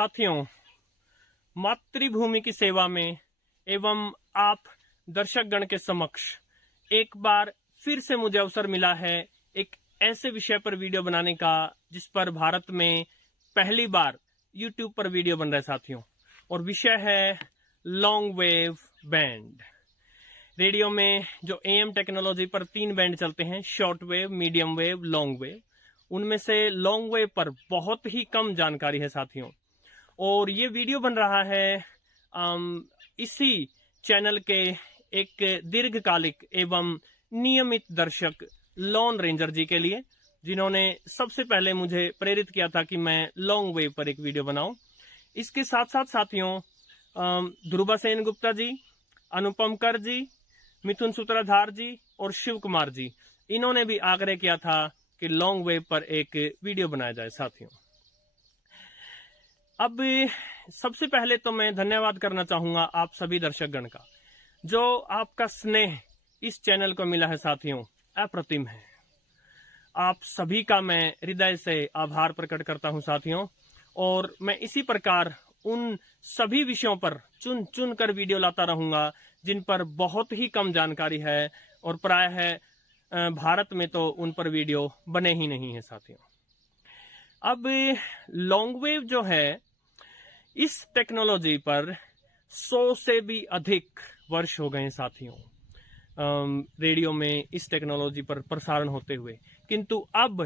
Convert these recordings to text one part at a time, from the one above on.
साथियों, मातृभूमि की सेवा में एवं आप दर्शकगण के समक्ष एक बार फिर से मुझे अवसर मिला है एक ऐसे विषय पर वीडियो बनाने का जिस पर भारत में पहली बार YouTube पर वीडियो बन रहा है साथियों। और विषय है लॉन्ग वेव बैंड। रेडियो में जो AM टेक्नोलॉजी पर 3 बैंड चलते हैं, short wave, medium wave, long wave. उनमें से लॉन्ग वेव पर बहुत ही कम जानकारी है साथियों। और ये वीडियो बन रहा है इसी चैनल के एक दीर्घकालिक एवं नियमित दर्शक लॉन रेंजर जी के लिए, जिन्होंने सबसे पहले मुझे प्रेरित किया था कि मैं लॉन्ग वेव पर एक वीडियो बनाऊं। इसके साथ साथ साथियों, ध्रुवा सेन गुप्ता जी, अनुपम कर जी, मिथुन सूत्रधार जी और शिव कुमार जी, इन्होंने भी आग्रह किया था कि लॉन्ग वेव पर एक वीडियो बनाया जाए साथियों। अब सबसे पहले तो मैं धन्यवाद करना चाहूंगा आप सभी दर्शकगण का। जो आपका स्नेह इस चैनल को मिला है साथियों, अप्रतिम है। आप सभी का मैं हृदय से आभार प्रकट करता हूं साथियों। और मैं इसी प्रकार उन सभी विषयों पर चुन चुन कर वीडियो लाता रहूंगा जिन पर बहुत ही कम जानकारी है और प्राय है भारत में तो उन पर वीडियो बने ही नहीं है साथियों। अब लॉन्ग वेव जो है, इस टेक्नोलॉजी पर 100 से भी अधिक वर्ष हो गए साथियों रेडियो में इस टेक्नोलॉजी पर प्रसारण होते हुए। किंतु अब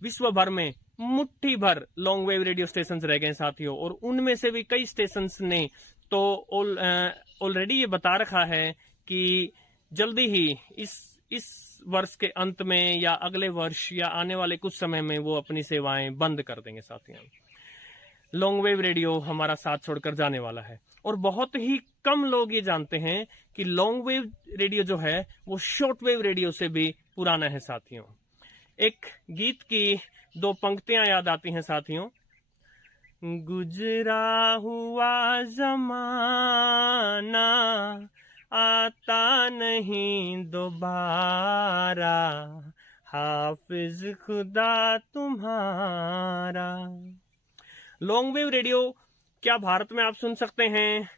विश्व भर में मुट्ठी भर लॉन्ग वेव रेडियो स्टेशन रह गए साथियों। और उनमें से भी कई स्टेशन ने तो ऑलरेडी ये बता रखा है कि जल्दी ही इस वर्ष के अंत में या अगले वर्ष या आने वाले कुछ समय में वो अपनी सेवाएं बंद कर देंगे साथियों। लॉन्ग वेव रेडियो हमारा साथ छोड़कर जाने वाला है। और बहुत ही कम लोग ये जानते हैं कि लॉन्ग वेव रेडियो जो है वो शॉर्ट वेव रेडियो से भी पुराना है साथियों। एक गीत की 2 पंक्तियां याद आती हैं साथियों। गुजरा हुआ जमाना आता नहीं दोबारा, हाफिज खुदा तुम्हारा। लॉन्ग वेव रेडियो क्या भारत में आप सुन सकते हैं?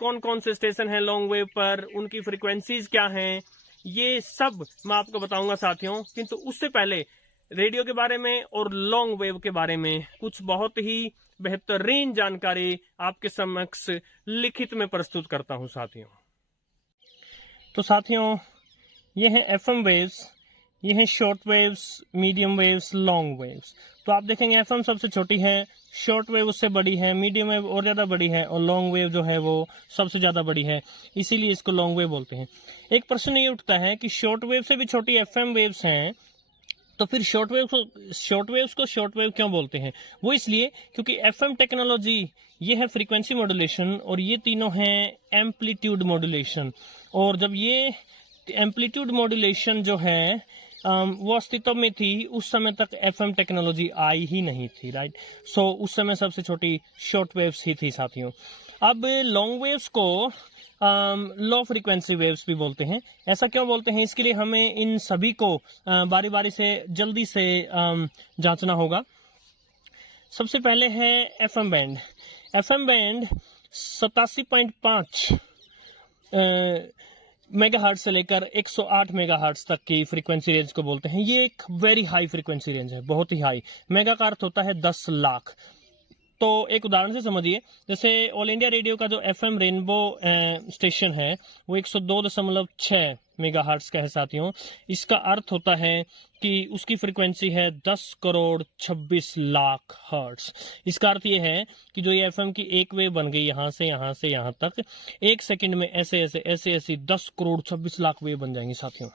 कौन कौन से स्टेशन हैं लॉन्ग वेव पर, उनकी फ्रीक्वेंसीज क्या हैं, ये सब मैं आपको बताऊंगा साथियों। किंतु उससे पहले रेडियो के बारे में और लॉन्ग वेव के बारे में कुछ बहुत ही बेहतरीन जानकारी आपके समक्ष लिखित में प्रस्तुत करता हूं साथियों। तो साथियों, ये है FM वेव्स, ये है short waves, medium waves, long waves. तो आप देखेंगे FM सबसे छोटी है, शॉर्ट वेव उससे बड़ी है, मीडियम वेव और ज्यादा बड़ी है और लॉन्ग वेव जो है वो सबसे ज्यादा बड़ी है, इसीलिए इसको लॉन्ग वेव बोलते हैं। एक प्रश्न ये उठता है कि शॉर्ट वेव से भी छोटी FM वेव्स हैं, तो फिर शॉर्ट वेव्स को शॉर्ट वेव क्यों बोलते हैं? वो इसलिए क्योंकि FM टेक्नोलॉजी ये है फ्रीक्वेंसी मॉड्यूलेशन और ये तीनों हैं एम्पलीट्यूड मॉड्यूलेशन। और जब ये एम्पलीट्यूड मॉड्यूलेशन जो है वो अस्तित्व में थी, उस समय तक FM टेक्नोलॉजी आई ही नहीं थी, राइट। सो उस समय सबसे छोटी शॉर्ट वेव्स ही थी साथियों। अब लॉन्ग वेव्स को लो फ्रीक्वेंसी वेव्स भी बोलते हैं। ऐसा क्यों बोलते हैं, इसके लिए हमें इन सभी को बारी बारी से जल्दी से जांचना होगा। सबसे पहले है FM band. FM band 87.5 megahertz से लेकर 108 मेगाहर्ट्ज तक की फ्रीक्वेंसी रेंज को बोलते हैं। ये एक वेरी हाई फ्रीक्वेंसी रेंज है, बहुत ही हाई। मेगा का अर्थ होता है 10 लाख। तो एक उदाहरण से समझिए, जैसे ऑल इंडिया रेडियो का जो FM रेनबो स्टेशन है वो 102.6 मेगाहर्ट्ज का है साथियों। इसका अर्थ होता है कि उसकी फ्रीक्वेंसी है 10 करोड़ 26 लाख हर्ट्ज। इसका अर्थ ये है कि जो ये FM की एक वेव बन गई यहाँ से यहाँ तक, 1 सेकंड में ऐसे 10 करोड़ 26 लाख वेव बन जाएंगी साथियों।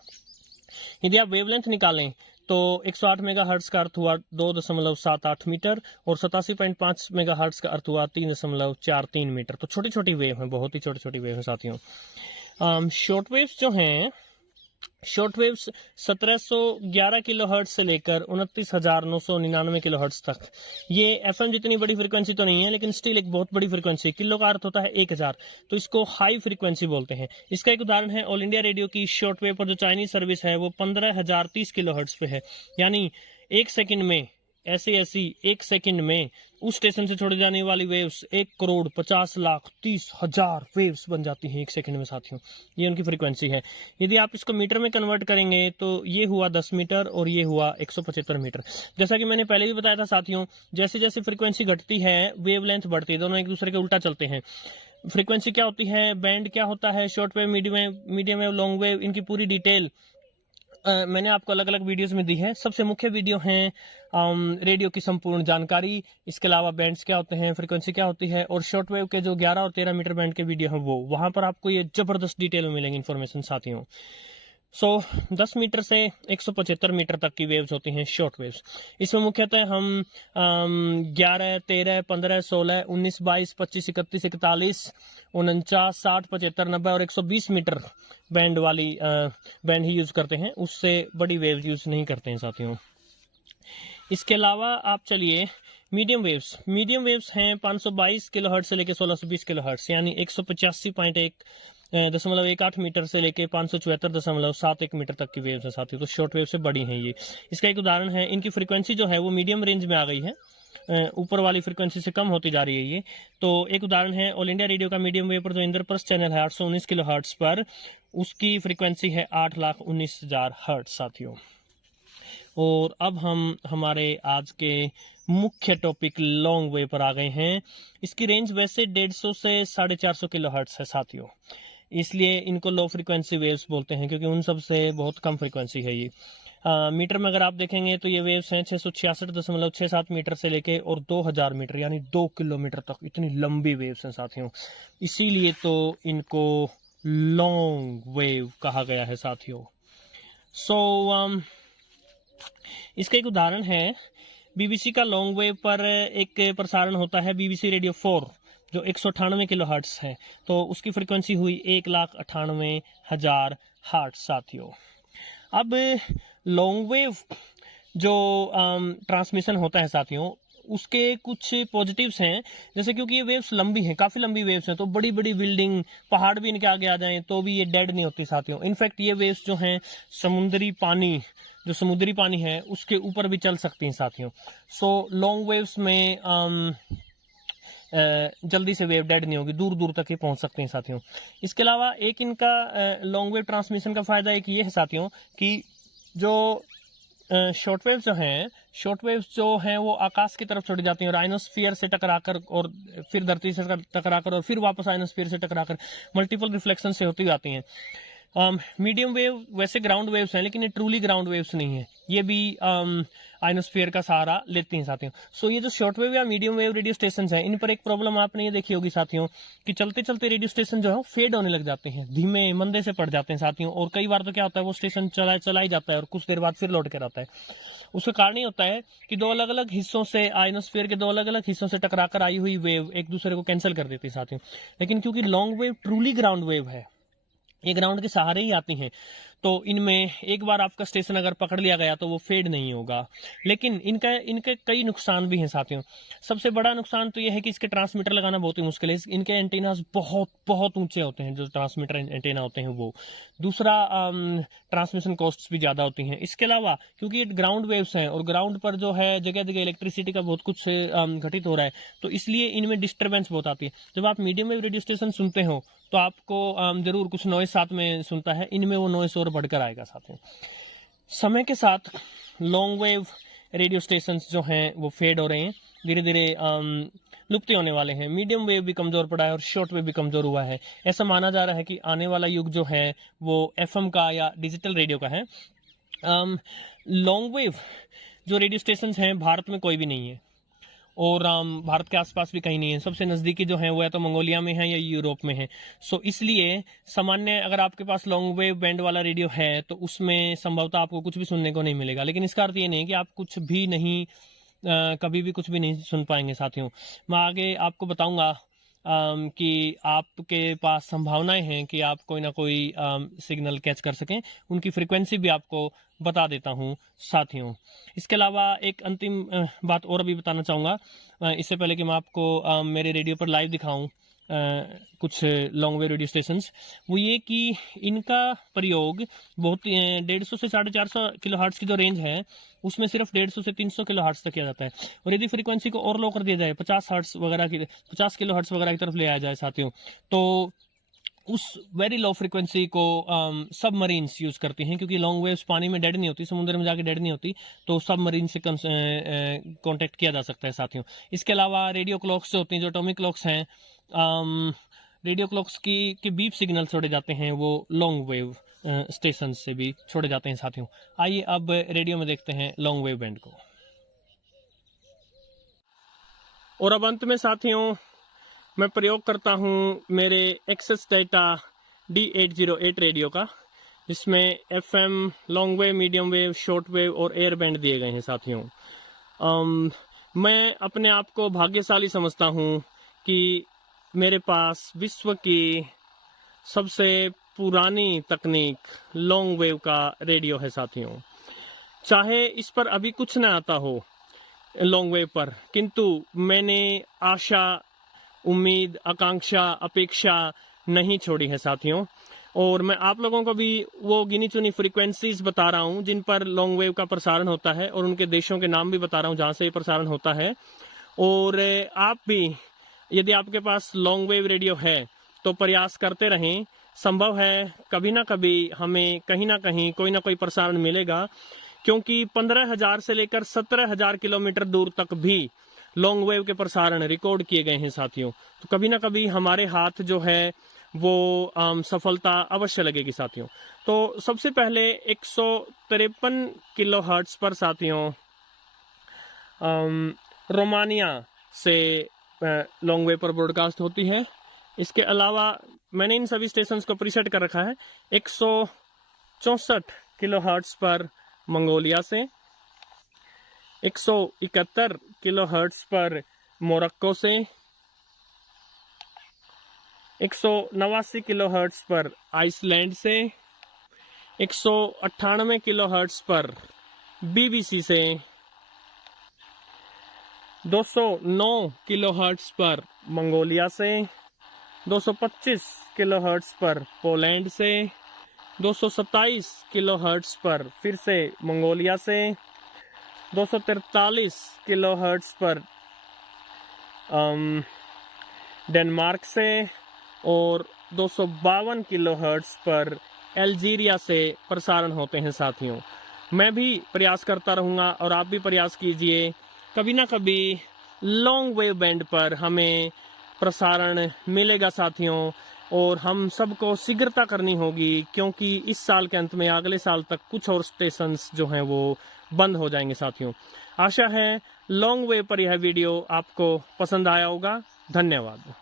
यदि आप वेवलेंथ निकालें तो 108 मेगाहर्ट्ज का अर्थ हुआ 2.78 मीटर और 87.5 मेगाहर्ट्ज का अर्थ हुआ 3.43 मीटर। तो छोटी छोटी वेव है, बहुत ही छोटी छोटी वेव है साथियों। शॉर्ट वेव्स जो हैं, शॉर्ट वेव्स 1711 किलोहर्ट्ज से लेकर 29,999 किलोहर्ट्ज तक। ये FM जितनी बड़ी फ्रीक्वेंसी तो नहीं है, लेकिन स्टिल एक बहुत बड़ी फ्रीक्वेंसी। किलो का अर्थ होता है 1000, तो इसको हाई फ्रीक्वेंसी बोलते हैं। इसका एक उदाहरण है ऑल इंडिया रेडियो की शॉर्ट वेव पर जो चाइनीज सर्विस है वो 15,030 किलोहर्ट्ज पे है। यानी 1 सेकंड में ऐसे ऐसी 1 सेकंड में उस स्टेशन से छोड़ी जाने वाली वेव्स 1,50,30,30,000 वेव्स बन जाती हैं 1 सेकंड में साथियों। ये उनकी फ्रीक्वेंसी है। यदि आप इसको मीटर में कन्वर्ट करेंगे तो ये हुआ 10 मीटर और ये हुआ 175 मीटर। जैसा कि मैंने पहले भी बताया था साथियों, जैसे जैसे फ्रीक्वेंसी घटती है वेवलेंथ बढ़ती है, दोनों एक दूसरे के उल्टा चलते हैं। फ्रीक्वेंसी क्या होती है, बैंड क्या होता है, short wave, medium wave, long wave, इनकी पूरी डिटेल मैंने आपको अलग अलग वीडियोस में दी है। सबसे मुख्य वीडियो है रेडियो की संपूर्ण जानकारी, इसके अलावा बैंड्स क्या होते हैं, फ्रीक्वेंसी क्या होती है, और शॉर्ट वेव के जो 11 और 13 मीटर बैंड के वीडियो हैं वो, वहां पर आपको ये जबरदस्त डिटेल में मिलेंगे इन्फॉर्मेशन साथियों। 10 मीटर से 175 मीटर तक की वेव्स होती हैं शॉर्ट वेव्स। इसमें मुख्यतः हम 11, 13, 15, 16, 19, 22, 25, 31, 41, 49, 60, 75, 90 और 120 मीटर बैंड वाली बैंड ही यूज करते हैं, उससे बड़ी वेव्स यूज नहीं करते हैं साथियों। इसके अलावा आप चलिए मीडियम वेव्स हैं 522 किलोहर्ट्ज से लेकर 1620 किलोहर्ट्ज, यानी 185.1 मीटर से लेके 574.71 मीटर तक की वेव्स है साथियों। तो शॉर्ट वेव से बड़ी हैं ये। इसका एक उदाहरण है, इनकी फ्रीक्वेंसी जो है वो मीडियम रेंज में आ गई है, ऊपर वाली फ्रीक्वेंसी से कम होती जा रही है ये। तो एक उदाहरण है ऑल इंडिया रेडियो का मीडियम वेव पर जो इंद्रप्रस्थ चैनल है 819 किलोहर्ट्ज पर, उसकी फ्रीक्वेंसी है 8,19,000 हर्ट्ज साथियों। और अब हम हमारे आज के मुख्य टॉपिक लॉन्ग वेव पर आ गए हैं। इसकी रेंज वैसे 150 से 450 किलोहर्ट्ज है साथियों, इसलिए इनको लो फ्रीक्वेंसी वेव्स बोलते हैं, क्योंकि उन सब से बहुत कम फ्रीक्वेंसी है ये। मीटर में अगर आप देखेंगे तो ये वेव्स हैं 666.67 मीटर से लेके और 2000 मीटर यानी 2 किलोमीटर तक, इतनी लंबी वेव्स हैं साथियों। इसीलिए तो इनको लॉन्ग वेव कहा गया है साथियों। इसका एक उदाहरण है, बीबीसी का लॉन्ग वेव पर एक प्रसारण होता है BBC रेडियो 4 जो 198 किलो हर्ट्ज है, तो उसकी फ्रीक्वेंसी हुई 1,98,000 हर्ट्ज साथियों। अब लॉन्ग वेव जो ट्रांसमिशन होता है साथियों, उसके कुछ पॉजिटिव्स हैं, जैसे क्योंकि ये वेव्स लंबी हैं, काफी लंबी वेव्स हैं, तो बड़ी बड़ी बिल्डिंग, पहाड़ भी इनके आगे आ जाएं तो भी ये डेड नहीं होती साथियों। इनफैक्ट ये वेव्स जो हैं समुद्री पानी है उसके ऊपर भी चल सकती हैं साथियों। लॉन्ग वेव्स में जल्दी से वेव डेड नहीं होगी, दूर दूर तक ही पहुंच सकते हैं साथियों। इसके अलावा एक इनका लॉन्ग वेव ट्रांसमिशन का फायदा एक ये है साथियों कि जो शॉर्ट वेव्स जो हैं वो आकाश की तरफ छोड़ी जाती हैं और आयनोस्फीयर से टकराकर और फिर धरती से टकराकर और फिर वापस आयनोस्फीयर से टकराकर मल्टीपल रिफ्लेक्शन से होती जाती हैं। मीडियम वेव वैसे ग्राउंड वेव्स हैं, लेकिन ये ट्रूली ग्राउंड वेव्स नहीं है, ये भी आयनोस्फीयर का सहारा लेती हैं साथियों। ये जो शॉर्ट वेव या मीडियम वेव रेडियो स्टेशन हैं, इन पर एक प्रॉब्लम आपने ये देखी होगी साथियों कि चलते चलते रेडियो स्टेशन जो है फेड होने लग जाते हैं, धीमे मंदे से पड़ जाते हैं साथियों। और कई बार तो क्या होता है, वो स्टेशन चला ही जाता है और कुछ देर बाद फिर लौट कर आता है। उसका कारण ये होता है कि दो अलग अलग हिस्सों से, आयनोस्फीयर के दो अलग अलग हिस्सों से टकराकर आई हुई वेव एक दूसरे को कैंसिल कर देती है साथियों। लेकिन क्योंकि long wave truly ground wave है, ये ग्राउंड के सहारे ही आती हैं, तो इनमें एक बार आपका स्टेशन अगर पकड़ लिया गया तो वो फेड नहीं होगा। लेकिन इनके कई नुकसान भी हैं साथियों। सबसे बड़ा नुकसान तो ये है कि इसके ट्रांसमीटर लगाना बहुत ही मुश्किल है, इनके एंटीनास बहुत बहुत ऊंचे होते हैं, जो ट्रांसमीटर एंटीना होते हैं वो। दूसरा, ट्रांसमिशन कॉस्ट्स भी ज्यादा होती हैं। इसके अलावा क्योंकि ये ग्राउंड वेव्स हैं और ग्राउंड पर जो है जगह जगह इलेक्ट्रिसिटी का बहुत कुछ घटित हो रहा है, तो इसलिए इनमें डिस्टर्बेंस बहुत आती है। जब आप मीडियम वेव रेडियो स्टेशन सुनते हो तो आपको जरूर कुछ नॉइस साथ में सुनता है, इनमें वो नॉइस और बढ़कर आएगा साथियों। समय के साथ लॉन्ग वेव रेडियो स्टेशंस जो हैं वो फेड हो रहे हैं, धीरे धीरे लुप्त होने वाले हैं। मीडियम वेव भी कमजोर पड़ा है और शॉर्ट वेव भी कमजोर हुआ है। ऐसा माना जा रहा है कि आने वाला युग जो है वो FM का या डिजिटल रेडियो का है। लॉन्ग वेव जो रेडियो स्टेशन हैं भारत में कोई भी नहीं है और भारत के आसपास भी कहीं नहीं है। सबसे नज़दीकी जो है वो या तो मंगोलिया में है या यूरोप में है। इसलिए सामान्य अगर आपके पास लॉन्ग वेव बैंड वाला रेडियो है तो उसमें संभवतः आपको कुछ भी सुनने को नहीं मिलेगा। लेकिन इसका अर्थ ये नहीं कि आप कुछ भी नहीं कभी भी कुछ भी नहीं सुन पाएंगे साथियों। मैं आगे आपको बताऊंगा कि आपके पास संभावनाएं हैं कि आप कोई ना कोई सिग्नल कैच कर सकें, उनकी फ्रीक्वेंसी भी आपको बता देता हूं साथियों। इसके अलावा एक अंतिम बात और अभी बताना चाहूँगा, इससे पहले कि मैं आपको मेरे रेडियो पर लाइव दिखाऊं। कुछ लॉन्ग वेव रेडियो स्टेशंस, वो ये कि इनका प्रयोग बहुत 150 से 450 किलो हर्ट्ज की जो रेंज है उसमें सिर्फ 150 से 300 किलो हर्ट्ज तक किया जाता है। और यदि फ्रीक्वेंसी को और लो कर दिया जाए 50 हर्ट्ज वगैरह की 50 किलो हर्ट्ज वगैरह की तरफ ले आया जाए साथियों, तो उस वेरी लो फ्रिक्वेंसी को सबमरीन्स यूज करती हैं, क्योंकि लॉन्ग वेव्स पानी में डेड नहीं होती, समुद्र में जाके डेड नहीं होती, तो सबमरीन से कांटेक्ट किया जा सकता है साथियों। इसके अलावा रेडियो क्लॉक्स जो होती हैं, जो एटॉमिक क्लॉक्स हैं, रेडियो क्लॉक्स की बीप सिग्नल छोड़े जाते हैं, वो लॉन्ग वेव स्टेशन से भी छोड़े जाते हैं साथियों। आइए अब रेडियो में देखते हैं लॉन्ग वेव बैंड को। और अब अंत में साथियों मैं प्रयोग करता हूं मेरे एक्सेस डेटा D808 रेडियो का, जिसमें FM, long wave, medium wave, short wave और एयर बैंड दिए गए हैं साथियों। मैं अपने आप को भाग्यशाली समझता हूं कि मेरे पास विश्व की सबसे पुरानी तकनीक लॉन्ग वेव का रेडियो है साथियों। चाहे इस पर अभी कुछ ना आता हो लॉन्ग वेव पर, किंतु मैंने आशा, उम्मीद, आकांक्षा, अपेक्षा नहीं छोड़ी है साथियों। और मैं आप लोगों को भी वो गिनी चुनी फ्रीक्वेंसीज बता रहा हूं जिन पर लॉन्ग वेव का प्रसारण होता है, और उनके देशों के नाम भी बता रहा हूं जहां से ये प्रसारण होता है। और आप भी यदि आपके पास लॉन्ग वेव रेडियो है तो प्रयास करते रहें। संभव है कभी ना कभी हमें कहीं ना कहीं कोई ना कोई प्रसारण मिलेगा, क्योंकि 15,000 से लेकर 17,000 किलोमीटर दूर तक भी लॉन्ग वेव के प्रसारण रिकॉर्ड किए गए हैं साथियों। तो कभी ना कभी हमारे हाथ जो है वो सफलता अवश्य लगेगी साथियों। तो सबसे पहले 153 किलो हर्ट्ज पर साथियों रोमानिया से लॉन्ग वेव पर ब्रॉडकास्ट होती है। इसके अलावा मैंने इन सभी स्टेशंस को प्रीसेट कर रखा है। 164 किलो हर्ट्ज पर मंगोलिया से, 171 किलो हर्ट्ज पर मोरक्को से, 189 किलो हर्ट्ज पर आइसलैंड से, 198 किलो हर्ट्ज पर BBC से, 209 किलो हर्ट्ज पर मंगोलिया से, 225 किलो हर्ट्ज पर पोलैंड से, 227 किलो हर्ट्ज पर फिर से मंगोलिया से, 243 किलो हर्ट्ज पर डेनमार्क से, और 252 किलो हर्ट्ज पर अल्जीरिया से प्रसारण होते हैं साथियों। मैं भी प्रयास करता रहूँगा और आप भी प्रयास कीजिए। कभी ना कभी लॉन्ग वेव बैंड पर हमें प्रसारण मिलेगा साथियों, और हम सबको शीघ्रता करनी होगी, क्योंकि इस साल के अंत में अगले साल तक कुछ और स्टेशंस जो हैं वो बंद हो जाएंगे साथियों। आशा है लॉन्ग वेव पर यह वीडियो आपको पसंद आया होगा। धन्यवाद।